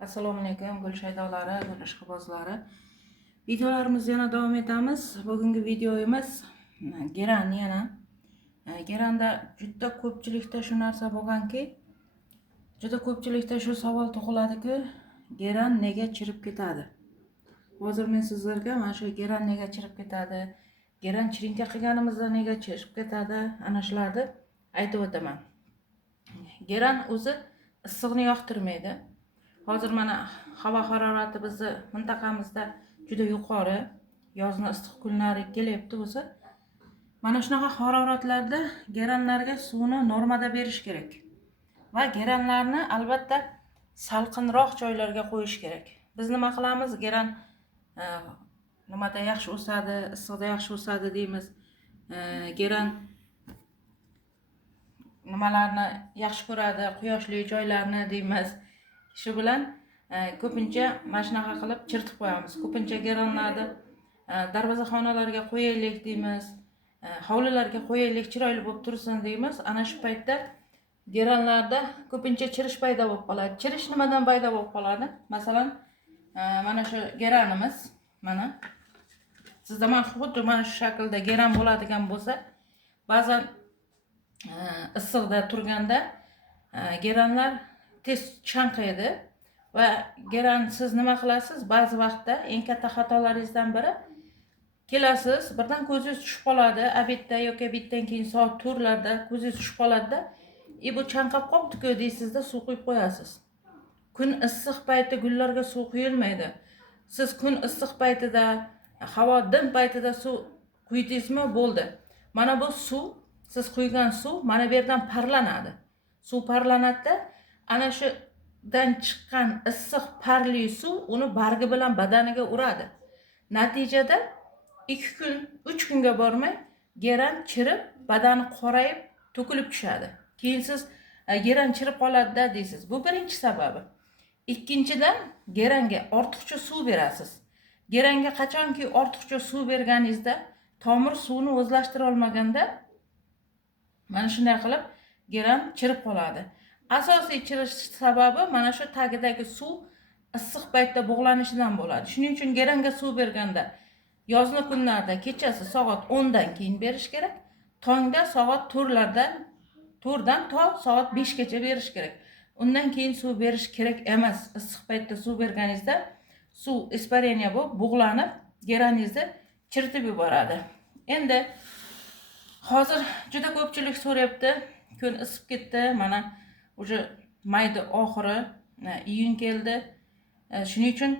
Assalomu alaykum gul shaydolari, gul ishqibozlari. Videolarimizni yana davom etamiz. Bugungi videomiz geran yana. Geranda juda ko'pchilikda shu narsa bo'lganki, juda ko'pchilikda shu savol tug'iladi-ku, geran nega chirib ketadi? Hozir men sizlarga mana shu geran nega chirib ketadi, geran chirinka qilganimizda nega chirib ketadi, ana shularni aytib o'taman. Geran o'zi issiqni yoqtirmaydi. Hozir mana havo harorati bizni mintaqamizda juda yuqori, yozning issiq kunlari kelyapti o'zi. Mana shunaqa haroratlarda geranlarga suvni normada berish kerak. Va geranlarni albatta salqinroq joylarga qo'yish kerak. Biz nima qilamiz? Geran nimada yaxshi o'sadi, issiqda yaxshi o'sadi deymiz. Geran nimalarni yaxshi ko'radi, quyoshli joylarni deymiz. Shu bilan ko'pincha mana shunaqa qilib chirtib qo'yamiz. Ko'pincha geranlarni darvozaxonalarga qo'yaylik deymiz, hovlilarga qo'yaylik, chiroyli bo'lib tursin deymiz. Ana shu paytda geranlarda ko'pincha chirish paydo bo'lib qoladi. Chirish nimadan paydo bo'lib qoladi? Masalan, mana shu geranimiz, mana sizda mana xuddi mana shu shaklda geran bo'ladigan bo'lsa, ba'zan issiqda turganda geranlar tez chanqaydi va geran siz nima qilasiz? Ba'zi vaqtda eng katta xatolaringizdan biri, kelasiz, birdan ko'zingiz tushib qoladi, obedda yoki obeddan keyin soat 4larda ko'zingiz tushib qoladi-da, bu chanqab qolibdi-ku deysizda, suv quyib qo'yasiz. Kun issiq payti gullarga suv quyilmaydi. Siz kun issiq paytida, havo dim paytida suv quydingizmi, bo'ldi. Mana bu suv, siz quygan suv mana bu yerdan parlanadi. Suv parlanadi-da, ana shudan chiqqan issiq parli suv uni bargi bilan badaniga uradi. Natijada 2 kun, 3 kunga bormay geran chirib, badani qorayib, to'kilib tushadi. Keyin siz geran chirib qoladi-da deysiz. Bu birinchi sababi. Ikkinchidan, geranga ortiqcha suv berasiz. Geranga qachonki ortiqcha suv berganingizda, tomir suvni o'zlashtira olmaganda mana shunday qilib geran chirib qoladi. Asosiy chirish sababi mana shu tagidagi suv issiq paytda bug'lanishidan bo'ladi. Shuning uchun geranga suv berganda yozgi kunlarda kechasi soat 10 dan keyin berish kerak, tongda soat 4dan to soat 5 gacha berish kerak. Undan keyin suv berish kerak emas. Issiq paytda suv berganingizda suv ispareniya bo'lib bug'lanib, geraningizni chiritib yuboradi. Endi hozir juda ko'pchilik so'rayapti, kun isib ketdi, mana уже mayda oxiri, iyun keldi. Shuning uchun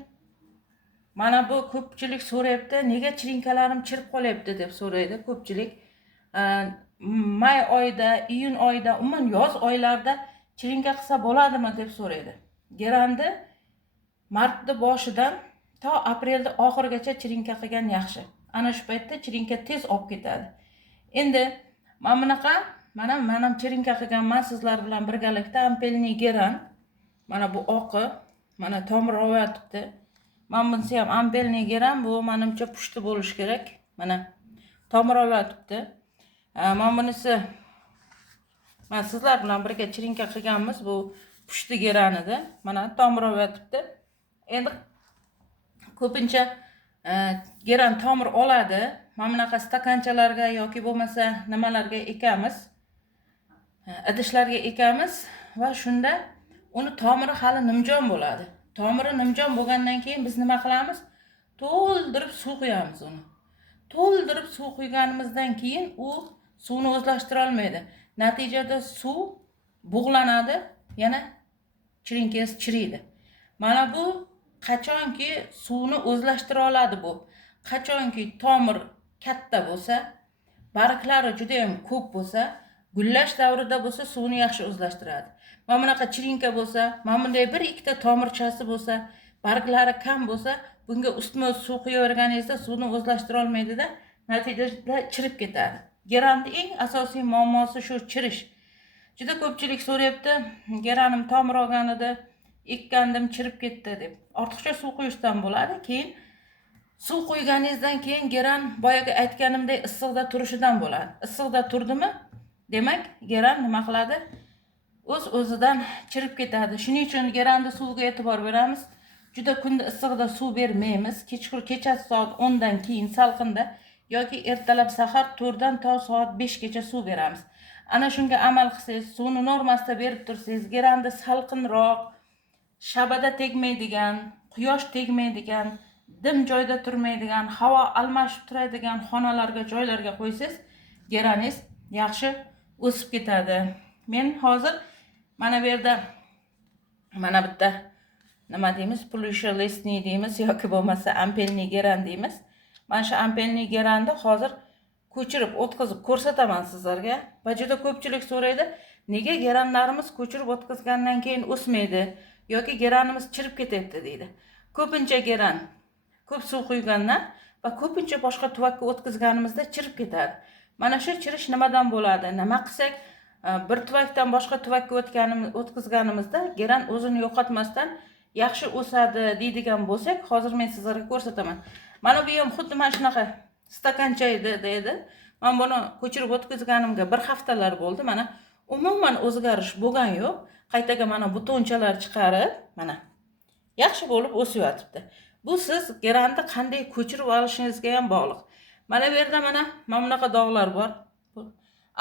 mana bu ko'pchilik so'rayapti, nega chirinkalarim chirib qolyapti deb so'raydi ko'pchilik. May oyida, iyun oyida, umuman yoz oylarida chirinka qilsa bo'ladimi deb so'raydi. Geranni martning boshidan to aprelning oxirigacha chirinka qilgan yaxshi. Ana shu paytda chirinka tez olib ketadi. Endi mana bunaqa, mana chirinka qilganman sizlar bilan birgalikda ampelni geran. Mana bu oqi, mana tomir olyapti. Mana bunisi ham ampelni geran, bu menimcha pushti bo'lish kerak. Mana tomir olyapti. Mana bunisi mana sizlar bilan birga chirinka qilganmiz, bu pushti geran edi. Mana tomir olyapti. Endi ko'pincha geran tomir oladi. Mana bunaqa stakanchalarga yoki bo'lmasa nimalarga ekamiz, idishlarga ekamiz va shunda uni tomiri hali nimjon bo'ladi. Tomiri nimjon bo'lgandan keyin biz nima qilamiz? To'ldirib suv quyamiz uni. To'ldirib suv quyganimizdan keyin u suvni o'zlashtira olmaydi. Natijada suv bug'lanadi, yana chirinkangiz chiriydi. Mana bu qachonki suvni o'zlashtira oladi bu. Qachonki tomir katta bo'lsa, barglari juda ham ko'p bo'lsa, gullash davrida bo'lsa, suvni yaxshi o'zlashtiradi. Mana bunaqa chirinka bo'lsa, mana bunday bir ikkita tomirchasi bo'lsa, barglari kam bo'lsa, bunga ustma-ust suv quyaverganingizda suvni o'zlashtira olmaydi-da, natijada chirib ketadi. Geranning eng asosiy muammosi shu chirish. Juda ko'pchilik so'rayapti, geranim tomir olgan edi, ekkandim chirib ketdi deb. Ortiqcha suv quyishdan bo'ladi. Keyin suv quyganingizdan keyin geran boyaga aytganimdek issiqda turishidan bo'ladi. Issiqda turdimi? Demak, geran nima qiladi? o'z-o'zidan chirib ketadi. Shuning uchun geranda suvga e'tibor beramiz. Juda kunda issig'ida suv bermaymiz. Kechasi soat 10 dan keyin salqinda yoki ertalab sahar 4 dan to soat 5 gacha suv beramiz. Ana shunga amal qilsangiz, suvni normasida berib tursangiz, geranda salqinroq, shabada tegmaydigan, quyosh tegmaydigan, dim joyda turmaydigan, havo almashib turadigan xonalarga, joylarga qo'ysangiz, gerangiz yaxshi o'sib ketadi. Men hozir mana bu yerda mana bitta nima deymiz, plyushelesniy deymiz yoki bo'lmasa ampelniy geran deymiz. Mana shu ampelniy geranni hozir ko'chirib o'tkazib ko'rsataman sizlarga. Va juda ko'pchilik so'raydi, nega geranlarimiz ko'chirib o'tkazgandan keyin o'smaydi yoki geranimiz chirib ketyapti deydi. Ko'pincha geran ko'p suv quygandan va ko'pincha boshqa tuvakka o'tkazganimizda chirib ketadi. Mana shu chirish nimadan bo'ladi? Nima qilsak, bir tuvakdan boshqa tuvakka o'tkazganimizda geran o'zini yo'qotmasdan yaxshi o'sadi deydigan bo'lsak, hozir men sizlarga ko'rsataman. Mana bu ham xuddi mana shunaqa stakancha edi deydi. Men buni ko'chirib o'tkazganimga bir haftalar bo'ldi. Mana umuman o'zgarish bo'lgan yo'q. Qaytaga mana butonchalar chiqarib, mana yaxshi bo'lib o'syapti. Bu siz geranni qanday ko'chirib olishingizga ham bog'liq. Mana bu yerda mana bunaqa dog'lar bor.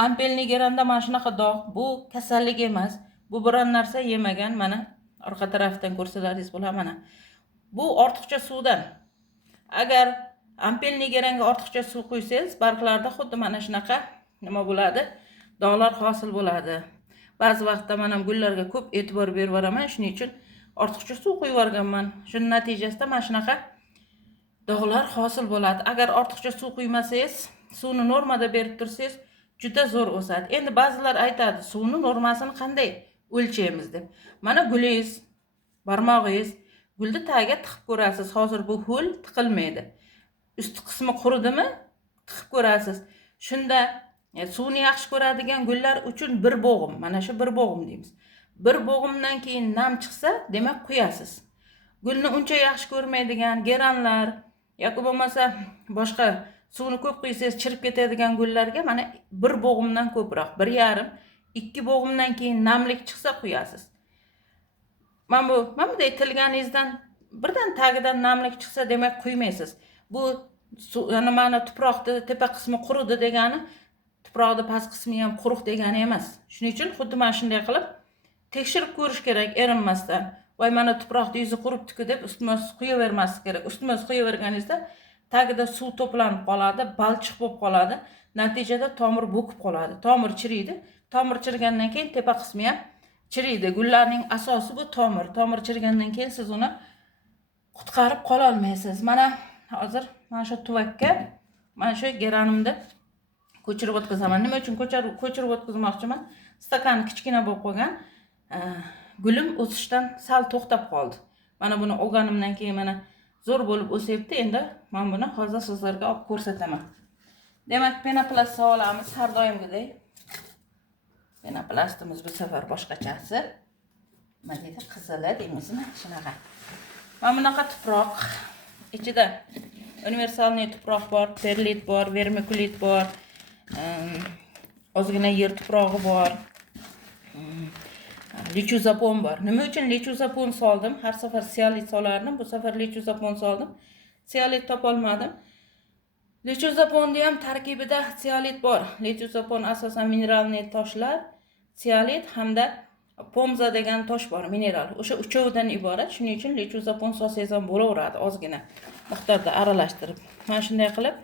Ampelniy geranda mana shunaqa dog', bu kasallik emas. Bu biron narsa yemagan, mana orqa tarafdan ko'rsalaringiz bo'ladi mana. Bu ortiqcha suvdan. Agar ampelniy geranga ortiqcha suv quysangiz, barglarda xuddi mana shunaqa nima bo'ladi? Dog'lar hosil bo'ladi. Ba'zi vaqtda men ham gullarga ko'p e'tibor berib boraman, shuning uchun ortiqcha suv quyib yuborganman. Shuning natijasida mana shunaqa dog'lar hosil bo'ladi. Agar ortiqcha suv quymasangiz, suvni normada berib tursangiz, juda zo'r o'sadi. Endi ba'zilar aytadi, suvni normasini qanday o'lchaymiz deb. Mana gulingiz, barmog'ingiz gulni tagiga tiqib ko'rasiz. Hozir bu ho'l tiqilmaydi. Usti qismi quridimi? Tiqib ko'rasiz. Shunda suvni yaxshi ko'radigan gullar uchun bir bo'g'im, mana shu bir bo'g'im deymiz. Bir bo'g'imdan keyin nam chiqsa, demak quyasiz. Gulni uncha yaxshi ko'rmaydigan geranlar yoki bo'lmasa boshqa suvni ko'p quysangiz chirib ketadigan gullarga mana bir bo'g'imdan ko'proq, 1,5, 2 bo'g'imdan keyin namlik chiqsa quyasiz. Mana bunday tilganingizdan birdan tagidan namlik chiqsa, demak quymaysiz. Bu mana tuproqni tepa qismi quridi degani, tuproqni past qismi ham quruq degani emas. Shuning uchun xuddi mana shunday qilib tekshirib ko'rish kerak erinmasdan. Voy mana tuproqni yuzi quribdi-ku deb ustma quyavermaslik kerak. Ustma quyaverganingizda tagida suv to'planib qoladi, balchiq bo'lib qoladi. Natijada tomir bo'kib qoladi. Tomir chiriydi. Tomir chirgandan keyin tepa qismi ham chiriydi. Gullarning asosi bu tomir. Tomir chirgandan keyin siz uni qutqarib qola olmaysiz. Mana hozir mana shu tuvakka mana shu geranimni ko'chirib o'tkazaman. Nima uchun ko'chirib o'tkazmoqchiman? Stakan kichkina bo'lib qolgan. Gulim o'sishdan sal to'xtab qoldi. Mana buni olganimdan keyin mana zo'r bo'lib o'syapti. Endi men buni hozir sizlarga olib ko'rsataman. Demak, penoplast olamiz har doimgidek. Penoplastimiz bu safar boshqachasi. Nima deydi? Qizili deymizmi? Shunaqa. Mana bunaqa tuproq. Ichida universalniy tuproq bor, perlit bor, vermikulit bor, ozgina yer tuprog'i bor. Lechuzapon bor. Nima uchun lechuzapon soldim? Har safar sialit solardim. Bu safar lechuzapon soldim. Sialit topolmadim. Lechuzaponni ham tarkibida sialit bor. Lechuzapon asosan mineralniy toshlar, sialit hamda pomza degan tosh bor, mineral. O'sha uchovidan iborat. Shuning uchun lechuzapon solsangiz ham bo'laveradi, ozgina miqdorda aralashtirib. Mana shunday qilib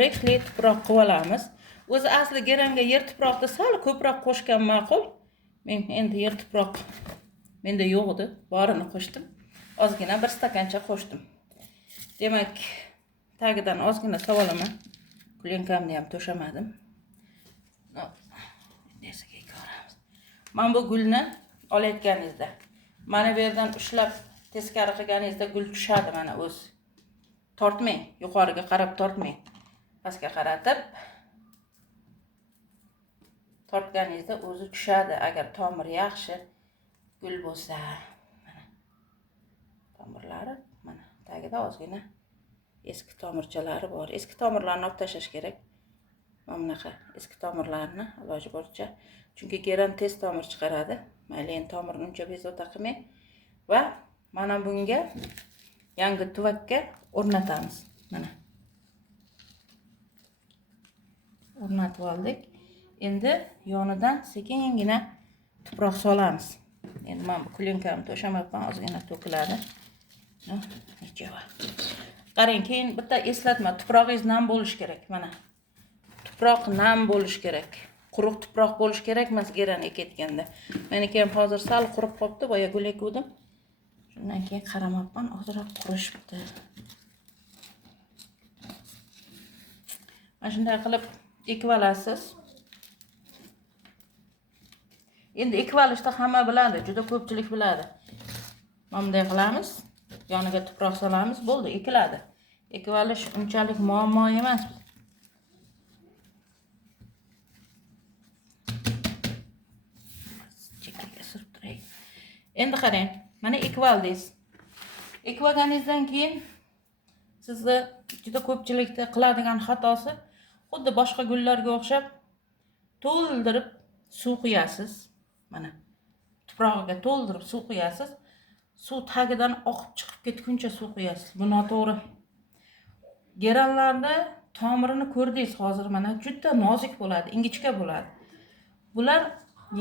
rexli tuproq qilib olamiz. O'zi asli geranga yer tuproqni sal ko'proq qo'shgan ma'qul. Men endi yer tuproq menda yo'q edi, borini qo'shdim. Ozgina bir stakancha qo'shdim. Demak, tagidan ozgina savolaman. Plenkamni ham to'shamadim. Nesiga ko'ramiz. Men bu gulni olayotganingizda, mana bu yerdan ushlab teskari qilganingizda gul tushadi, mana o'z. Tortmang, yuqoriga qarab tortmang. Pastga qaratib tortganingizda o'zi tushadi. Agar tomir yaxshi gul bo'lsa, mana tomirlari mana tagida ozgina eski tomirchalari bor. Eski tomirlarni olib tashlash kerak. Men bunaqa eski tomirlarni iloji boricha. Chunki geran tez tomir chiqaradi. Mayli endi tomirni uncha bezovta qilmay va mana bunga yangi tuvakka o'rnatamiz. Mana. O'rnatib oldik. Endi yonidan sekingina tuproq solamiz. Endi men bu klinkamni to'shamayapman, ozgina to'kiladi. Nechava. Qarang, keyin bitta eslatma, tuprog'ingiz nam bo'lish kerak. Mana. Tuproq nam bo'lish kerak. Quruq tuproq bo'lish kerak emas geran ekayotganda. Meniki ham hozir sal qurib qopti, boya gul ekuvdim. Shundan keyin qaramabman, ozroq qurishibdi. Mana shunday qilib ekib olasiz. Endi ekib olishda hamma biladi, juda ko'pchilik biladi. Mana bunday qilamiz, yoniga tuproq solamiz, bo'ldi, ekiladi. Ekib olish unchalik muammo emas. Endi qarang, mana ekib oldingiz. Ekib olganingizdan keyin sizni juda ko'pchilikda qiladigan xatosi, xuddi boshqa gullarga o'xshab to'ldirib suv quyasiz. Mana tuprog'iga to'ldirib suv quyasiz. Suv tagidan oqib chiqib ketguncha suv quyasiz. Bu noto'g'ri. Geranlarda tomirini ko'rdingiz hozir, mana juda nozik bo'ladi, ingichka bo'ladi. Bular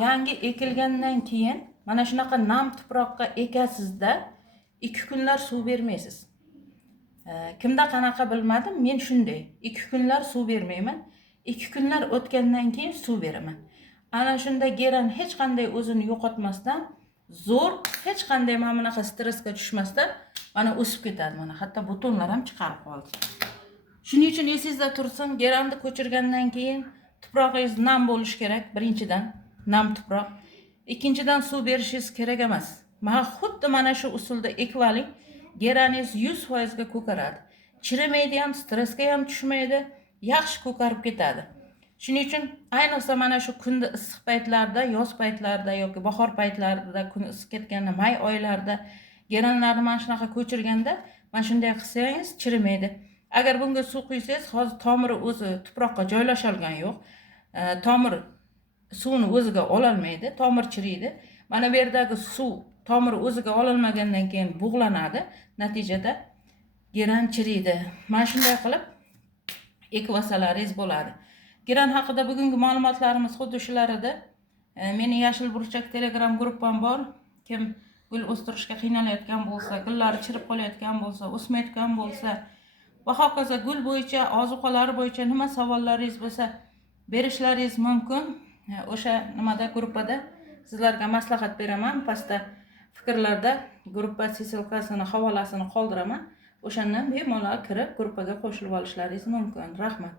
yangi ekilgandan keyin mana shunaqa nam tuproqqa ekasizda 2 kunlar suv bermaysiz. Kimda qanaqa bilmadim, men shunday. 2 kunlar suv bermayman. 2 kunlar o'tgandan keyin suv beraman. Ana shunda geran hech qanday o'zini yo'qotmasdan, zo'r, hech qanday mana bunaqa stressga tushmasdan mana o'sib ketadi. Mana hatto butonlar ham chiqarib qoldi. Shuning uchun esingizda tursin, geranni ko'chirgandan keyin tuprog'ingiz nam bo'lish kerak, birinchidan, nam tuproq. Ikkinchidan suv berishingiz kerak emas. Mana xuddi mana shu usulda ekib oling, geraningiz 100% ga ko'karadi. Chirimaydi ham, stressga ham tushmaydi, yaxshi ko'karib ketadi. Shuning uchun ayniqsa mana shu kunda issiq paytlarda, yoz paytlarida yoki bahor paytlarida, kun isib ketganda, may oylarida geranlarni mana shunaqa ko'chirganda, mana shunday qilsangiz chirimaydi. Agar bunga suv quysangiz, hozir tomiri o'zi tuproqqa joylasha olgani yo'q. Tomir suvni o'ziga ola olmaydi, tomir chiriydi. Mana bu yerdagi suv tomir o'ziga ola olmagandan keyin bug'lanadi, natijada geran chiriydi. Mana shunday qilib ekib olsalaringiz bo'ladi. Geran haqida bugungi ma'lumotlarimiz xuddi shular edi. Meni Yashil burchak Telegram gruppam bor. Kim gul o'stirishga qiynalayotgan bo'lsa, gullari chirib qolayotgan bo'lsa, o'smayotgan bo'lsa va hokazo gul bo'yicha, ozuqalari bo'yicha nima savollaringiz bo'lsa, berishlaringiz mumkin. O'sha nimada gruppada sizlarga maslahat beraman. Pastda fikrlarda gruppa ссылкасini, havolasini qoldiraman. O'shandan bemalol kirib gruppaga qo'shilib olishlaringiz mumkin. Rahmat.